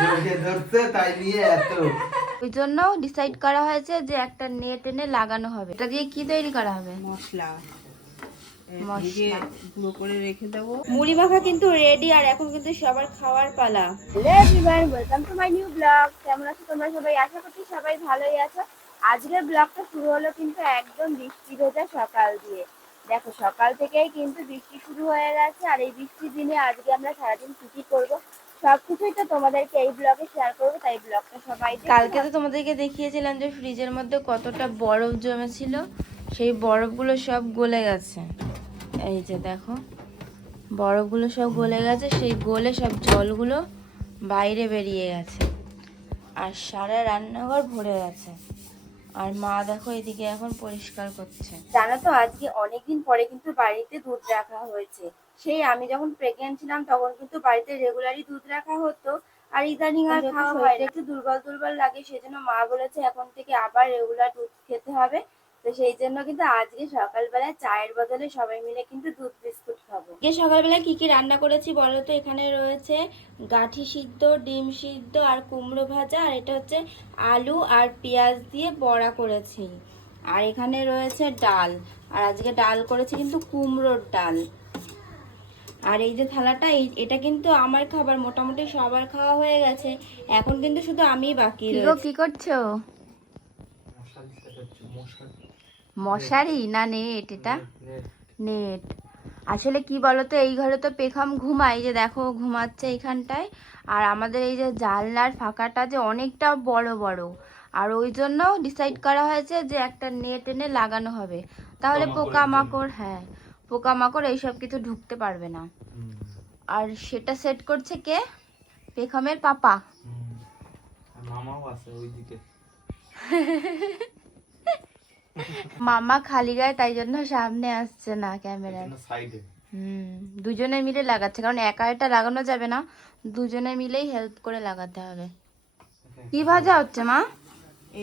জড়িয়ে ধরছে তাই নিয়ে এত। ওই জন্য ডিসাইড করা হয়েছে যে একটা নেট এনে লাগানো হবে। এটা দিয়ে কি তৈরি করা হবে? মশলা। মশলা। গুঁড়ো করে রেখে দেবো। মুড়ি মাখা কিন্তু রেডি আর এখন কিন্তু সবার খাওয়ার পালা। Hello everyone welcome to my new blog কেমন আছো তোমরা সবাই? আশা করছি সবাই ভালোই আছো। আজকের ব্লগটা শুরু হলো কিন্তু একদম বৃষ্টি ভেজা সকাল দিয়ে। দেখো সকাল থেকেই কিন্তু বৃষ্টি শুরু হয়ে গেছে আর এই বৃষ্টির দিনে আজকে আমরা সারাদিন কি কি করব সবকিছুই তো তোমাদেরকে এই ব্লগে শেয়ার করব তাই ব্লগটা সবাই কালকে তো তোমাদেরকে দেখিয়েছিলাম যে ফ্রিজের মধ্যে কতটা বরফ জমেছিল সেই বরফগুলো সব গলে গেছে। এই যে দেখো বরফগুলো সব গলে গেছে সেই গলে সব জলগুলো বাইরে বেরিয়ে গেছে। আর সারা রান্নাঘর ভরে গেছে। আর মা দেখো এদিকে এখন পরিষ্কার করছে। জানো তো আজকে অনেকদিন পরে কিন্তু বাড়িতে দুধ রাখা হয়েছে। সেই আমি যখন প্রেগনেন্ট ছিলাম তখন কিন্তু বাড়িতে রেগুলারই দুধ রাখা হতো। আর ইদানিং আর খাওয়া হয় একটু দুর্বল দুর্বল লাগে সেজন্য মা বলেছে এখন থেকে আবার রেগুলার দুধ খেতে হবে। তো সেই জন্য কিন্তু আজকে সকালবেলা চায়ের বদলে সবাই মিলে কিন্তু দুধ বিস্কুট খাব। আজকে সকালবেলা কি কি রান্না করেছি বলো তো? এখানে রয়েছে গাঠি সিদ্ধ ডিম সিদ্ধ আর কুমড়ো ভাজা আর এটা হচ্ছে আলু আর পেঁয়াজ দিয়ে বড়া করেছি। আর এখানে রয়েছে ডাল। আর আজকে ডাল করেছি কিন্তু কুমড়োর ডাল। আর এই যে থালাটা এই এটা কিন্তু আমার খাবার মোটামুটি সবার খাওয়া হয়ে গেছে। এখন কিন্তু শুধু আমি বাকি রয়েছে। কি করছ? মশারি না নেট এটা? নেট। আসলে কি বলতো এই ঘরে তো পেখাম ঘুমাই যে দেখো ঘুমাচ্ছে এইখানটায়। আর আমাদের এই যে জানলার ফাঁকাটা যে অনেকটা বড় বড়। আর ওই জন্য ডিসাইড করা হয়েছে যে একটা নেট এনে লাগানো হবে। তাহলে পোকামাকড় হ্যাঁ। পোকামাকড় এইসব কিছু ঢুকতে পারবে না। আর সেটা সেট করছে কে? পেখমের পাপা। মামাও আছে ওইদিকে। মামা খালি গায়ে তাই জন্য সামনে আসছে না ক্যামেরার সাইডে হুম দুজনে মিলে লাগাচ্ছে কারণ একা এটা লাগানো যাবে না দুজনে মিলেই হেল্প করে লাগাতে হবে। কি ভাজা হচ্ছে মা?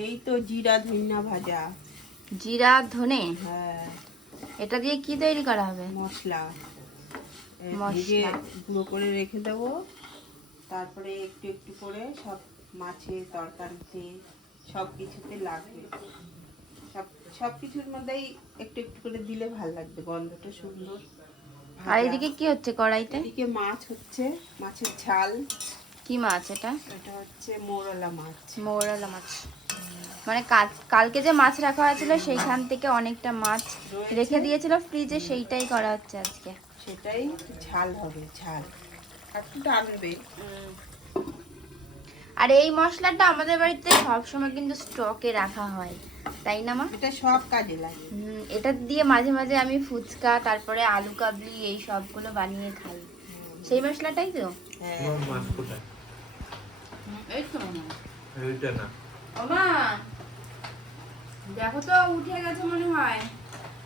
এই তো জিরা ধনিয়া ভাজা। জিরা ধনে? হ্যাঁ। এটা দিয়ে কি তৈরি করা হবে? মশলা। মশলা। গুঁড়ো করে রেখে দেবো। তারপরে একটু একটু করে সব মাছের তরকারিতে সব কিছুতে লাগবে। সব সব কিছুর মধ্যেই একটু একটু করে দিলে ভালো লাগবে গন্ধটা সুন্দর। আর এদিকে কি হচ্ছে কড়াইতে? এদিকে মাছ হচ্ছে মাছের ঝাল। কি মাছ এটা? এটা হচ্ছে মোরলা মাছ। মৌরলা মাছ। মানে কাল- কালকে যে মাছ রাখা হয়েছিল সেইখান থেকে অনেকটা মাছ রেখে দিয়েছিল ফ্রিজে সেইটাই করা হচ্ছে আজকে। সেটাই ঝাল হবে ঝাল। আর একটু টানবে আর এই মশলাটা আমাদের বাড়িতে সবসময় কিন্তু স্টকে রাখা হয়। তাই না মা? এটা সব কাজে লাগে। হুম, এটা দিয়ে মাঝে মাঝে আমি ফুচকা তারপরে আলু কাবলি এই সবগুলো বানিয়ে খাই। সেই মশলাটাই তো? হ্যাঁ। এই তো। না। ওমা দেখো তো উঠে গেছে মনে হয়।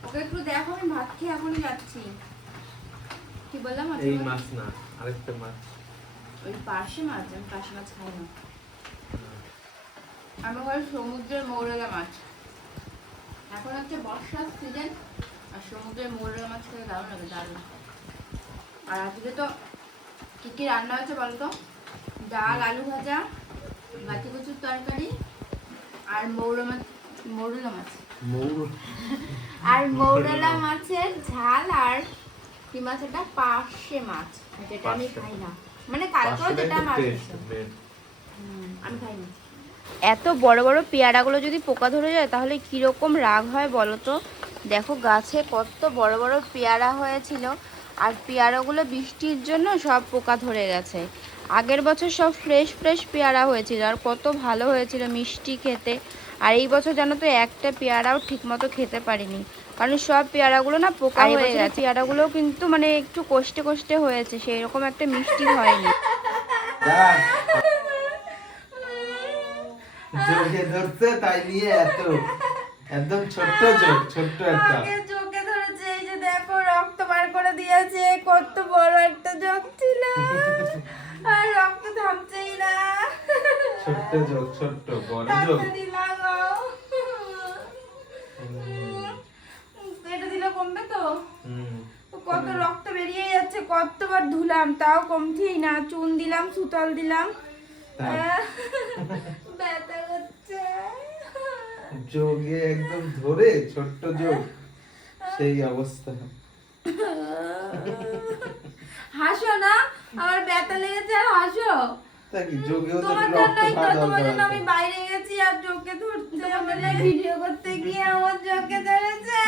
ওকে একটু দেখো আমি ভাত খেয়ে এখনই যাচ্ছি। কি বললাম এই মাছ না আরেকটা মাছ। ওই পার্শে মাছ আমি পার্শে মাছ খাই না। ঘরে সমুদ্রের মৌরলা মাছ। এখন হচ্ছে বর্ষার সিজন আর সমুদ্রের মৌরলা মাছ খেতে দারুণ লাগে দারুণ। আর আজকে তো কী কী রান্না হয়েছে বলতো? ডাল আলু ভাজা গাছি কচুর তরকারি আর মৌরলা মাছ মৌরলা মাছ। আর মৌরলা মাছের ঝাল আর কি মাছ এটা? পার্শে মাছ। যেটা আমি খাই না। মানে কালকেও যেটা মাছ আমি খাই না। এত বড় বড় পেয়ারাগুলো যদি পোকা ধরে যায় তাহলে কীরকম রাগ হয় বলো তো? দেখো গাছে কত বড় বড় পেয়ারা হয়েছিল আর পেয়ারাগুলো বৃষ্টির জন্য সব পোকা ধরে গেছে। আগের বছর সব ফ্রেশ ফ্রেশ পেয়ারা হয়েছিল। আর কত ভালো হয়েছিল মিষ্টি খেতে। আর এই বছর জানো তো একটা পেয়ারাও ঠিকমতো খেতে পারিনি। কারণ সব পেয়ারাগুলো না পোকা হয়ে গেছে। পেয়ারাগুলো কিন্তু মানে একটু কষ্টে কষ্টে হয়েছে। সেই রকম একটা মিষ্টি হয়নি। জড়িয়ে ধরছে তাই নিয়ে এত একদম ছোট্ট জোক ছোট্ট একটা। চোখে ধরেছে এই যে দেখো রক্ত বার করে দিয়েছে। কত বড় একটা জোক ছিল। আর রক্ত থামছেই না। ছোট্ট জোক ছোট্ট বড় জোক। তাড়াতাড়ি এটা দিলে কমবে তো? কত রক্ত বেরিয়ে যাচ্ছে কতবার ধুলাম তাও কমছেই না। চুন দিলাম সুতল দিলাম। তার ব্যথা করছে। যোগে একদম ধরে ছোট্ট যোগ সেই অবস্থা। হাসো না আমার ব্যথা লেগেছে আর হাসো। আমি বাইরে গেছি আর চোখে ধরতে ভিডিও করতে গিয়ে আমার চোখে ধরেছে।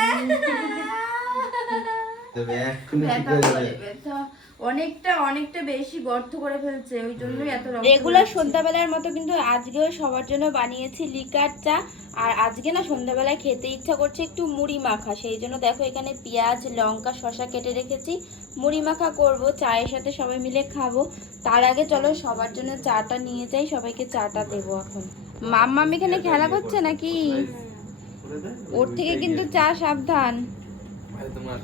ব্যথা। হয়ে অনেকটা অনেকটা বেশি গর্ত করে ফেলছে ওই জন্যই এত রেগুলার সন্ধ্যাবেলার মতো কিন্তু আজকেও সবার জন্য বানিয়েছি লিকার চা। আর আজকে না সন্ধ্যাবেলায় খেতে ইচ্ছা করছে একটু মুড়ি মাখা সেই জন্য দেখো এখানে পেঁয়াজ লঙ্কা শসা কেটে রেখেছি। মুড়ি মাখা করব চায়ের সাথে সবাই মিলে খাব। তার আগে চলো সবার জন্য চাটা নিয়ে যাই সবাইকে চাটা দেবো এখন। মাম্মাম এখানে খেলা করছে নাকি? ওর থেকে কিন্তু চা সাবধান। তোমার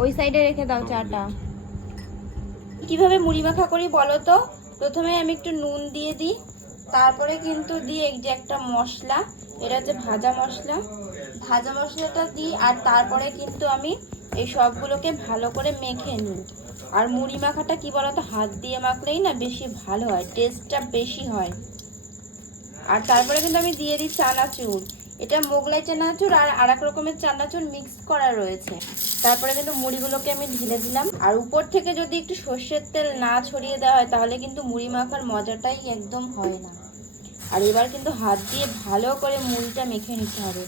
ওই সাইডে রেখে দাও চাটা। কীভাবে মুড়ি মাখা করি বলো তো? প্রথমে আমি একটু নুন দিয়ে দিই তারপরে কিন্তু দিই এই যে একটা মশলা এটা হচ্ছে ভাজা মশলা। ভাজা মশলাটা দিই আর তারপরে কিন্তু আমি এই সবগুলোকে ভালো করে মেখে নিই। আর মুড়ি মাখাটা কি বলতো হাত দিয়ে মাখলেই না বেশি ভালো হয় টেস্টটা বেশি হয়। আর তারপরে কিন্তু আমি দিয়ে দিই চানাচুর। এটা মোগলাই চানাচুর আর আর এক রকমের চানাচুর মিক্স করা রয়েছে। তারপরে কিন্তু মুড়িগুলোকে আমি ঢেলে দিলাম। আর উপর থেকে যদি একটু সর্ষের তেল না ছড়িয়ে দেওয়া হয়, তাহলে কিন্তু মুড়ি মাখার মজাটাই একদম হয় না। আর এবার কিন্তু হাত দিয়ে ভালো করে মুড়িটা মেখে নিতে হবে।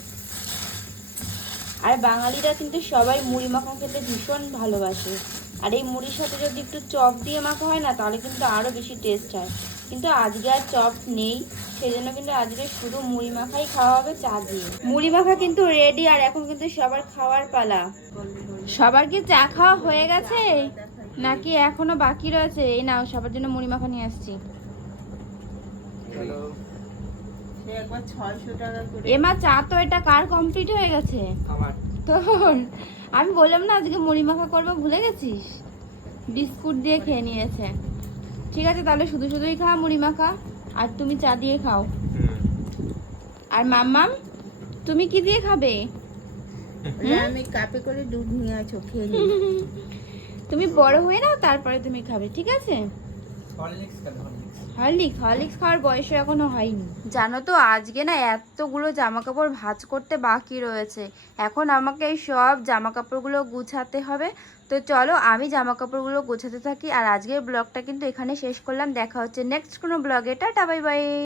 আর বাঙালিরা কিন্তু সবাই মুড়ি মাখা খেতে ভীষণ ভালোবাসে। আর এই মুড়ির সাথে যদি একটু চপ দিয়ে মাখা হয় না তাহলে কিন্তু আরও বেশি টেস্ট হয়। কিন্তু আজকে আর চপ নেই সেই জন্য কিন্তু আজকে শুধু মুড়ি মাখাই খাওয়া হবে চা দিয়ে। মুড়ি মাখা কিন্তু রেডি আর এখন কিন্তু সবার খাওয়ার পালা। সবার কি চা খাওয়া হয়ে গেছে? নাকি এখনও বাকি রয়েছে? এই নাও সবার জন্য মুড়ি মাখা নিয়ে আসছি। সে একবার ছয়শো টাকা করে এমা চা তো এটা কার কমপ্লিট হয়ে গেছে? তোর আমি বললাম না আজকে মুড়ি মাখা করব ভুলে গেছিস? বিস্কুট দিয়ে খেয়ে নিয়েছে। ঠিক আছে তাহলে শুধু শুধুই খা মুড়ি মাখা আর তুমি চা দিয়ে খাও। আর মাম্মাম তুমি কি দিয়ে খাবে? আমি কাপে করে দুধ নিয়ে আছো খেয়ে তুমি বড় হয়ে নাও তারপরে তুমি খাবে ঠিক আছে? হরলিক্স হরলিক্স খাওয়ার বয়স এখনও হয়নি। জানো তো, আজকে না এতগুলো জামা কাপড় ভাঁজ করতে বাকি রয়েছে। এখন আমাকে এই সব জামা কাপড়গুলো গুছাতে হবে। তো চলো, আমি জামা কাপড়গুলো গোছাতে থাকি। আর আজকের ব্লগটা কিন্তু এখানে শেষ করলাম। দেখা হচ্ছে নেক্সট কোনো ব্লগে। Tata bye bye